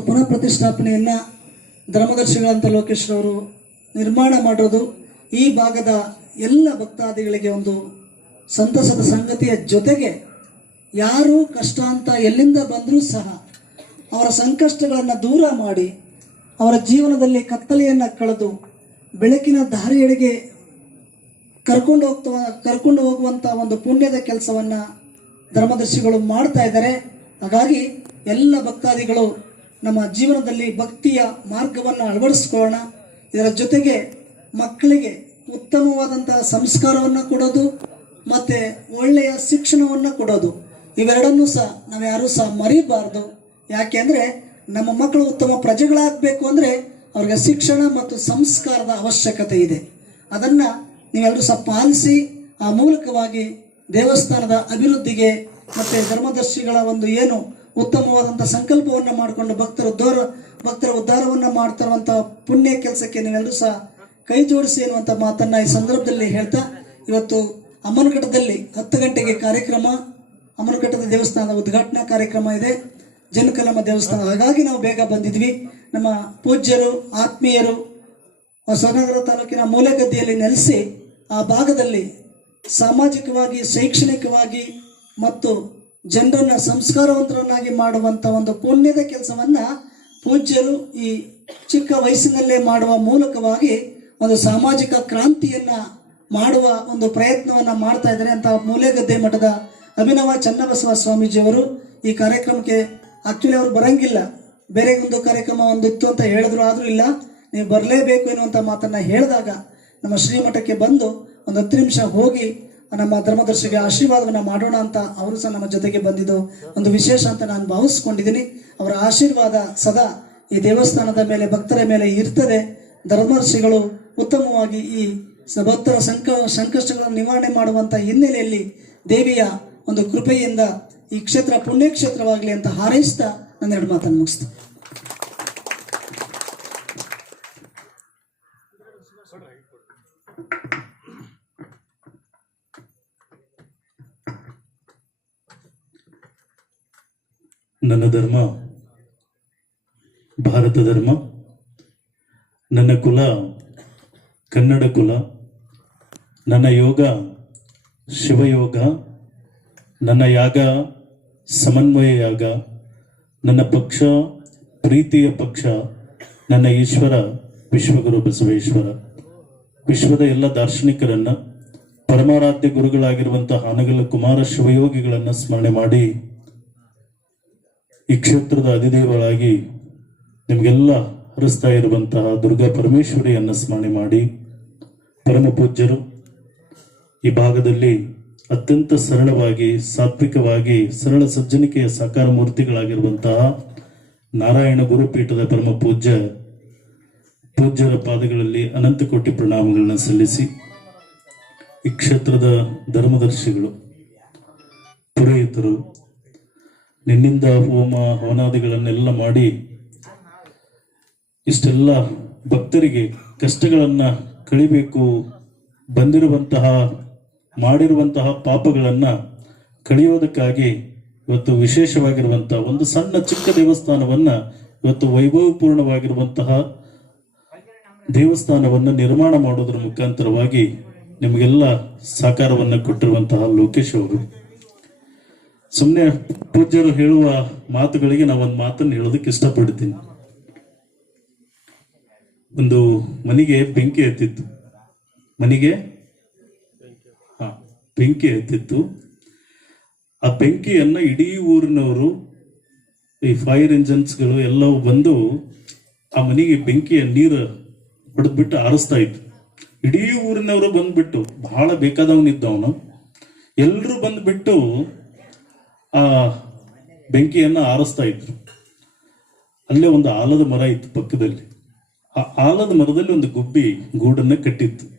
ಪುನಃ ಪ್ರತಿಷ್ಠಾಪನೆಯನ್ನ ಧರ್ಮದರ್ಶಿಗಳಂತ ಲೋಕೇಶ್ ಅವರು ನಿರ್ಮಾಣ ಮಾಡೋದು ಈ ಭಾಗದ ಎಲ್ಲ ಭಕ್ತಾದಿಗಳಿಗೆ ಒಂದು ಸಂತಸದ ಸಂಗತಿಯ ಜೊತೆಗೆ ಯಾರು ಕಷ್ಟ ಅಂತ ಎಲ್ಲಿಂದ ಬಂದರೂ ಸಹ ಅವರ ಸಂಕಷ್ಟಗಳನ್ನು ದೂರ ಮಾಡಿ ಅವರ ಜೀವನದಲ್ಲಿ ಕತ್ತಲೆಯನ್ನು ಕಳೆದು ಬೆಳಕಿನ ದಾರಿಯೆಡೆಗೆ ಕರ್ಕೊಂಡು ಹೋಗ್ತಾ, ಕರ್ಕೊಂಡು ಹೋಗುವಂಥ ಒಂದು ಪುಣ್ಯದ ಕೆಲಸವನ್ನು ಧರ್ಮದರ್ಶಿಗಳು ಮಾಡ್ತಾ ಇದ್ದಾರೆ. ಹಾಗಾಗಿ ಎಲ್ಲ ಭಕ್ತಾದಿಗಳು ನಮ್ಮ ಜೀವನದಲ್ಲಿ ಭಕ್ತಿಯ ಮಾರ್ಗವನ್ನು ಅಳವಡಿಸ್ಕೊಳ್ಳೋಣ. ಇದರ ಜೊತೆಗೆ ಮಕ್ಕಳಿಗೆ ಉತ್ತಮವಾದಂತಹ ಸಂಸ್ಕಾರವನ್ನು ಕೊಡೋದು ಮತ್ತು ಒಳ್ಳೆಯ ಶಿಕ್ಷಣವನ್ನು ಕೊಡೋದು. ಇವೆರಡನ್ನೂ ಸಹ ನಾವು ಯಾರೂ ಸಹ ಮರೀಬಾರ್ದು. ಯಾಕೆಂದರೆ ನಮ್ಮ ಮಕ್ಕಳು ಉತ್ತಮ ಪ್ರಜೆಗಳಾಗಬೇಕು ಅಂದರೆ ಅವ್ರಿಗೆ ಶಿಕ್ಷಣ ಮತ್ತು ಸಂಸ್ಕಾರದ ಅವಶ್ಯಕತೆ ಇದೆ. ಅದನ್ನು ನೀವೆಲ್ಲರೂ ಸಹ ಪಾಲಿಸಿ ಆ ಮೂಲಕವಾಗಿ ದೇವಸ್ಥಾನದ ಅಭಿವೃದ್ಧಿಗೆ ಮತ್ತು ಧರ್ಮದರ್ಶಿಗಳ ಒಂದು ಏನು ಉತ್ತಮವಾದಂಥ ಸಂಕಲ್ಪವನ್ನು ಮಾಡಿಕೊಂಡು ಭಕ್ತರ ಉದ್ಧಾರ, ಭಕ್ತರ ಉದ್ಧಾರವನ್ನು ಮಾಡ್ತಾರಂತ ಪುಣ್ಯ ಕೆಲಸಕ್ಕೆ ನೀವೆಲ್ಲರೂ ಸಹ ಕೈ ಜೋಡಿಸಿ ಅನ್ನುವಂಥ ಮಾತನ್ನು ಈ ಸಂದರ್ಭದಲ್ಲಿ ಹೇಳ್ತಾ, ಇವತ್ತು ಅಮ್ಮನಘಟ್ಟದಲ್ಲಿ ಹತ್ತು ಗಂಟೆಗೆ ಕಾರ್ಯಕ್ರಮ ಅಮ್ಮನಘಟ್ಟದ ದೇವಸ್ಥಾನದ ಉದ್ಘಾಟನಾ ಕಾರ್ಯಕ್ರಮ ಇದೆ. ಜನಕಲಮ್ಮ ದೇವಸ್ಥಾನ, ಹಾಗಾಗಿ ನಾವು ಬೇಗ ಬಂದಿದ್ವಿ. ನಮ್ಮ ಪೂಜ್ಯರು, ಆತ್ಮೀಯರು ಹೊಸನಗರ ತಾಲೂಕಿನ ಮೂಲೆಗದ್ದೆಯಲ್ಲಿ ನೆಲೆಸಿ ಆ ಭಾಗದಲ್ಲಿ ಸಾಮಾಜಿಕವಾಗಿ, ಶೈಕ್ಷಣಿಕವಾಗಿ ಮತ್ತು ಜನರನ್ನ ಸಂಸ್ಕಾರವಂತರನ್ನಾಗಿ ಮಾಡುವಂಥ ಒಂದು ಪುಣ್ಯದ ಕೆಲಸವನ್ನ ಪೂಜ್ಯರು ಈ ಚಿಕ್ಕ ವಯಸ್ಸಿನಲ್ಲೇ ಮಾಡುವ ಮೂಲಕವಾಗಿ ಒಂದು ಸಾಮಾಜಿಕ ಕ್ರಾಂತಿಯನ್ನ ಮಾಡುವ ಒಂದು ಪ್ರಯತ್ನವನ್ನ ಮಾಡ್ತಾ ಇದ್ದಾರೆ ಅಂತ ಮೂಲೆಗದ್ದೆ ಮಠದ ಅಭಿನವ ಚನ್ನಬಸವ ಸ್ವಾಮೀಜಿಯವರು ಈ ಕಾರ್ಯಕ್ರಮಕ್ಕೆ ಆಕ್ಚುಲಿ ಅವರು ಬರಂಗಿಲ್ಲ. ಬೇರೆ ಒಂದು ಕಾರ್ಯಕ್ರಮ ಒಂದು ಇತ್ತು ಅಂತ ಹೇಳಿದ್ರು, ಆದರೂ ಇಲ್ಲ. ನೀವು ಬರಲೇಬೇಕು ಎನ್ನುವಂಥ ಮಾತನ್ನ ಹೇಳಿದಾಗ ನಮ್ಮ ಶ್ರೀಮಠಕ್ಕೆ ಬಂದು ಒಂದು ಹತ್ತು ನಿಮಿಷ ಹೋಗಿ ನಮ್ಮ ಧರ್ಮದರ್ಶಿಗೆ ಆಶೀರ್ವಾದವನ್ನು ಮಾಡೋಣ ಅಂತ ಅವರು ಸಹ ನಮ್ಮ ಜೊತೆಗೆ ಬಂದಿದ್ದು. ಒಂದು ವಿಶೇಷ ಅಂತ ನಾನು ಭಾವಿಸ್ಕೊಂಡಿದ್ದೀನಿ. ಅವರ ಆಶೀರ್ವಾದ ಸದಾ ಈ ದೇವಸ್ಥಾನದ ಮೇಲೆ, ಭಕ್ತರ ಮೇಲೆ ಇರ್ತದೆ. ಧರ್ಮದರ್ಶಿಗಳು ಉತ್ತಮವಾಗಿ ಈ ಭಕ್ತರ ಸಂಕ, ಸಂಕಷ್ಟಗಳನ್ನು ನಿವಾರಣೆ ಮಾಡುವಂತ ಹಿನ್ನೆಲೆಯಲ್ಲಿ ದೇವಿಯ ಒಂದು ಕೃಪೆಯಿಂದ ಈ ಕ್ಷೇತ್ರ ಪುಣ್ಯಕ್ಷೇತ್ರವಾಗಲಿ ಅಂತ ಹಾರೈಸ್ತಾ ನನ್ನೆರಡು ಮಾತನ್ನು ಮುಗಿಸ್ತೀನಿ. ನನ್ನ ಧರ್ಮ, ಭಾರತ ಧರ್ಮ, ನನ್ನ ಕುಲ, ಕನ್ನಡ ಕುಲ, ನನ್ನ ಯೋಗ, ಶಿವಯೋಗ, ನನ್ನ ಯಾಗ, ಸಮನ್ವಯ ಯಾಗ, ನನ್ನ ಪಕ್ಷ, ಪ್ರೀತಿಯ ಪಕ್ಷ, ನನ್ನ ಈಶ್ವರ, ವಿಶ್ವಗುರು ಬಸವೇಶ್ವರ. ವಿಶ್ವದ ಎಲ್ಲ ದಾರ್ಶನಿಕರನ್ನ, ಪರಮಾರಾಧ್ಯ ಗುರುಗಳಾಗಿರುವಂತಹ ಹಾನಗಲ್ಲ ಕುಮಾರ ಶಿವಯೋಗಿಗಳನ್ನು ಸ್ಮರಣೆ ಮಾಡಿ ಈ ಕ್ಷೇತ್ರದ ಅಧಿದೇವಳಾಗಿ ನಿಮಗೆಲ್ಲ ಹರಿಸ್ತಾ ಇರುವಂತಹ ದುರ್ಗಾ ಪರಮೇಶ್ವರಿಯನ್ನು ಸ್ಮರಣೆ ಮಾಡಿ ಪರಮ ಪೂಜ್ಯರು, ಈ ಭಾಗದಲ್ಲಿ ಅತ್ಯಂತ ಸರಳವಾಗಿ, ಸಾತ್ವಿಕವಾಗಿ, ಸರಳ ಸಜ್ಜನಿಕೆಯ ಸಾಕಾರ ಮೂರ್ತಿಗಳಾಗಿರುವಂತಹ ನಾರಾಯಣ ಗುರುಪೀಠದ ಪರಮ ಪೂಜ್ಯ, ಪೂಜ್ಯರ ಪಾದಗಳಲ್ಲಿ ಅನಂತ ಕೋಟಿ ಪ್ರಣಾಮಗಳನ್ನ ಸಲ್ಲಿಸಿ ಈ ಕ್ಷೇತ್ರದ ಧರ್ಮದರ್ಶಿಗಳು, ಪುರೋಹಿತರು ನಿನ್ನಿಂದ ಹೋಮ ಹವನಾದಿಗಳನ್ನೆಲ್ಲ ಮಾಡಿ ಇಷ್ಟೆಲ್ಲ ಭಕ್ತರಿಗೆ ಕಷ್ಟಗಳನ್ನ ಕಳಿಬೇಕು, ಬಂದಿರುವಂತಹ, ಮಾಡಿರುವಂತಹ ಪಾಪಗಳನ್ನ ಕಳೆಯೋದಕ್ಕಾಗಿ ಇವತ್ತು ವಿಶೇಷವಾಗಿರುವಂತಹ ಒಂದು ಸಣ್ಣ ಚಿಕ್ಕ ದೇವಸ್ಥಾನವನ್ನ ಇವತ್ತು ವೈಭವಪೂರ್ಣವಾಗಿರುವಂತಹ ದೇವಸ್ಥಾನವನ್ನು ನಿರ್ಮಾಣ ಮಾಡೋದ್ರ ಮುಖಾಂತರವಾಗಿ ನಿಮಗೆಲ್ಲ ಸಹಕಾರವನ್ನು ಕೊಟ್ಟಿರುವಂತಹ ಲೋಕೇಶ್ ಅವರು. ಸುಮ್ಮನೆ ಪೂಜ್ಯರು ಹೇಳುವ ಮಾತುಗಳಿಗೆ ನಾವು ಒಂದು ಮಾತನ್ನು ಹೇಳೋದಕ್ಕೆ ಇಷ್ಟಪಡ್ತೀನಿ. ಒಂದು ಮನೆಗೆ ಬೆಂಕಿ ಎತ್ತಿತ್ತು. ಮನೆಗೆ? ಹಾ, ಬೆಂಕಿ ಎತ್ತಿತ್ತು. ಆ ಬೆಂಕಿಯನ್ನ ಇಡೀ ಊರಿನವರು, ಈ ಫೈರ್ ಇಂಜನ್ಸ್ಗಳು ಎಲ್ಲವೂ ಬಂದು ಆ ಮನೆಗೆ ಬೆಂಕಿಯ ನೀರು ಹೊಡೆದ್ಬಿಟ್ಟು ಆರಿಸ್ತಾ ಇದ್ರು. ಇಡೀ ಊರಿನವರು ಬಂದ್ಬಿಟ್ಟು, ಬಹಳ ಬೇಕಾದವನಿದ್ದ ಅವನು ಎಲ್ಲರೂ ಬಂದ್ಬಿಟ್ಟು ಆ, ಬೆಂಕಿಯನ್ನು ಆರಿಸ್ತಾ ಇದ್ರು. ಅಲ್ಲೇ ಒಂದು ಆಲದ ಮರ ಇತ್ತು ಪಕ್ಕದಲ್ಲಿ. ಆ ಆಲದ ಮರದಲ್ಲಿ ಒಂದು ಗುಬ್ಬಿ ಗೂಡನ್ನ ಕಟ್ಟಿತ್ತು.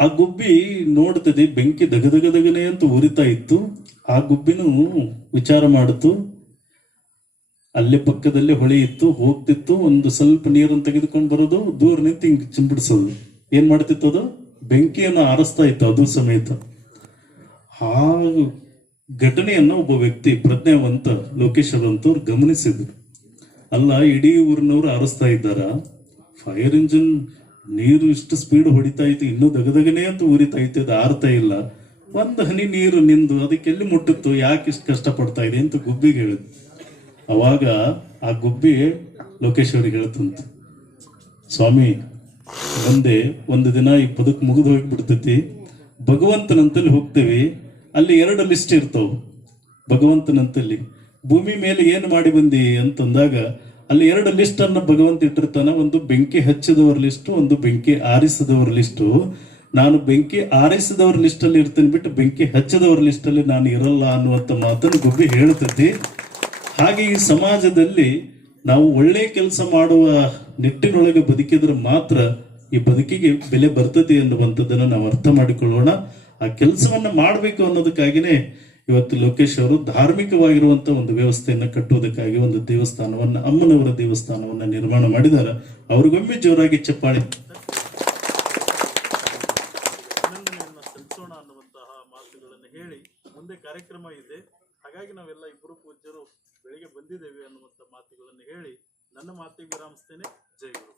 ಆ ಗುಬ್ಬಿ ನೋಡ್ತದೆ ಬೆಂಕಿ ದಗದಗದಗನೆ ಅಂತ ಉರಿತಾ ಇತ್ತು. ಆ ಗುಬ್ಬಿನೂ ವಿಚಾರ ಮಾಡಿತು ಅಲ್ಲೇ ಪಕ್ಕದಲ್ಲೇ ಹೊಳೆ ಇತ್ತು, ಹೋಗ್ತಿತ್ತು. ಒಂದು ಸ್ವಲ್ಪ ನೀರನ್ನು ತೆಗೆದುಕೊಂಡು ಬರೋದು, ದೂರ ನಿಂತು ಹಿಂಗೆ ಚಿಂಬಿಡಿಸೋದು. ಏನ್ ಮಾಡ್ತಿತ್ತು ಅದು? ಬೆಂಕಿಯನ್ನು ಆರಿಸ್ತಾ ಇತ್ತು ಅದು ಸಮೇತ. ಆ ಘಟನೆಯನ್ನ ಒಬ್ಬ ವ್ಯಕ್ತಿ ಪ್ರಜ್ಞಾವಂತ ಲೋಕೇಶ್ ಅಂತವ್ರು ಗಮನಿಸಿದ್ರು. ಅಲ್ಲ, ಇಡೀ ಊರಿನವ್ರು ಆರಿಸ್ತಾ ಇದ್ದಾರ? ಫೈರ್ ಇಂಜಿನ್, ನೀರು ಇಷ್ಟು ಸ್ಪೀಡ್ ಹೊಡಿತಾ ಇತ್ತು, ಇನ್ನೂ ದಗದಗನೆ ಅಂತ ಉರಿತಾ ಇತ್ತು, ಅದು ಆರ್ತಾ ಇಲ್ಲ. ಒಂದು ಹನಿ ನೀರು ನಿಂದು, ಅದಕ್ಕೆ ಎಲ್ಲಿ ಮುಟ್ಟಿತ್ತು, ಯಾಕೆ ಇಷ್ಟು ಕಷ್ಟಪಡ್ತಾ ಇದೆ ಅಂತ ಗುಬ್ಬಿಗೆ ಹೇಳಿದ್ ಅವಾಗ ಆ ಗುಬ್ಬಿ ಲೋಕೇಶ್ ಅವ್ರಿಗೆ ಹೇಳ್ತಂತ, ಸ್ವಾಮಿ ಒಂದೇ ಒಂದು ದಿನ ಈ ಪದಕ್ ಮುಗಿದು ಹೋಗ್ಬಿಡ್ತೈತಿ. ಭಗವಂತನಂತಲ್ಲಿ ಹೋಗ್ತೇವಿ. ಅಲ್ಲಿ ಎರಡು ಲಿಸ್ಟ್ ಇರ್ತಾವ. ಭಗವಂತನಂತಲ್ಲಿ, ಭೂಮಿ ಮೇಲೆ ಏನು ಮಾಡಿ ಬಂದಿ ಅಂತಂದಾಗ, ಅಲ್ಲಿ ಎರಡು ಲಿಸ್ಟ್ ಅನ್ನ ಭಗವಂತ ಇಟ್ಟಿರ್ತಾನ. ಒಂದು ಬೆಂಕಿ ಹಚ್ಚಿದವರ ಲಿಸ್ಟ್, ಒಂದು ಬೆಂಕಿ ಆರಿಸಿದವರ ಲಿಸ್ಟು. ನಾನು ಬೆಂಕಿ ಆರಿಸಿದವ್ರ ಲಿಸ್ಟ್ ಅಲ್ಲಿ ಇರ್ತೇನೆ ಬಿಟ್ಟು ಬೆಂಕಿ ಹಚ್ಚದವ್ರ ಲಿಸ್ಟ್ ಅಲ್ಲಿ ನಾನು ಇರಲ್ಲ ಅನ್ನುವಂತ ಮಾತನ್ನು ಗುಬ್ಬಿ ಹೇಳ್ತೈತಿ. ಹಾಗೆ ಈ ಸಮಾಜದಲ್ಲಿ ನಾವು ಒಳ್ಳೆ ಕೆಲಸ ಮಾಡುವ ನಿಟ್ಟಿನೊಳಗೆ ಬದುಕಿದ್ರೆ ಮಾತ್ರ ಈ ಬದುಕಿಗೆ ಬೆಲೆ ಬರ್ತದೆ ಎನ್ನುವಂಥದ್ದನ್ನು ನಾವು ಅರ್ಥ ಮಾಡಿಕೊಳ್ಳೋಣ. ಆ ಕೆಲಸವನ್ನ ಮಾಡಬೇಕು ಅನ್ನೋದಕ್ಕಾಗಿನೇ ಇವತ್ತು ಲೋಕೇಶ್ ಅವರು ಧಾರ್ಮಿಕವಾಗಿರುವಂತ ಒಂದು ವ್ಯವಸ್ಥೆಯನ್ನು ಕಟ್ಟುವುದಕ್ಕಾಗಿ ಒಂದು ದೇವಸ್ಥಾನವನ್ನ, ಅಮ್ಮನವರ ದೇವಸ್ಥಾನವನ್ನ ನಿರ್ಮಾಣ ಮಾಡಿದ್ದಾರೆ. ಅವ್ರಿಗೊಮ್ಮೆ ಜೋರಾಗಿ ಚಪ್ಪಾಳೆ. ಅನ್ನುವಂತಹ ಮಾತುಗಳನ್ನು ಹೇಳಿ ಮುಂದೆ ಕಾರ್ಯಕ್ರಮ ಇದೆ. ಹಾಗಾಗಿ ನಾವೆಲ್ಲ ಇಬ್ಬರು ಪೂಜ್ಯರು ಬೆಳಿಗ್ಗೆ ಬಂದಿದ್ದೇವೆ ಅನ್ನುವಂಥ ಮಾತುಗಳನ್ನು ಹೇಳಿ ನನ್ನ ಮಾತಿಗೆ ವಿರಾಮಿಸ್ತೇನೆ ಜೈ ಗುರು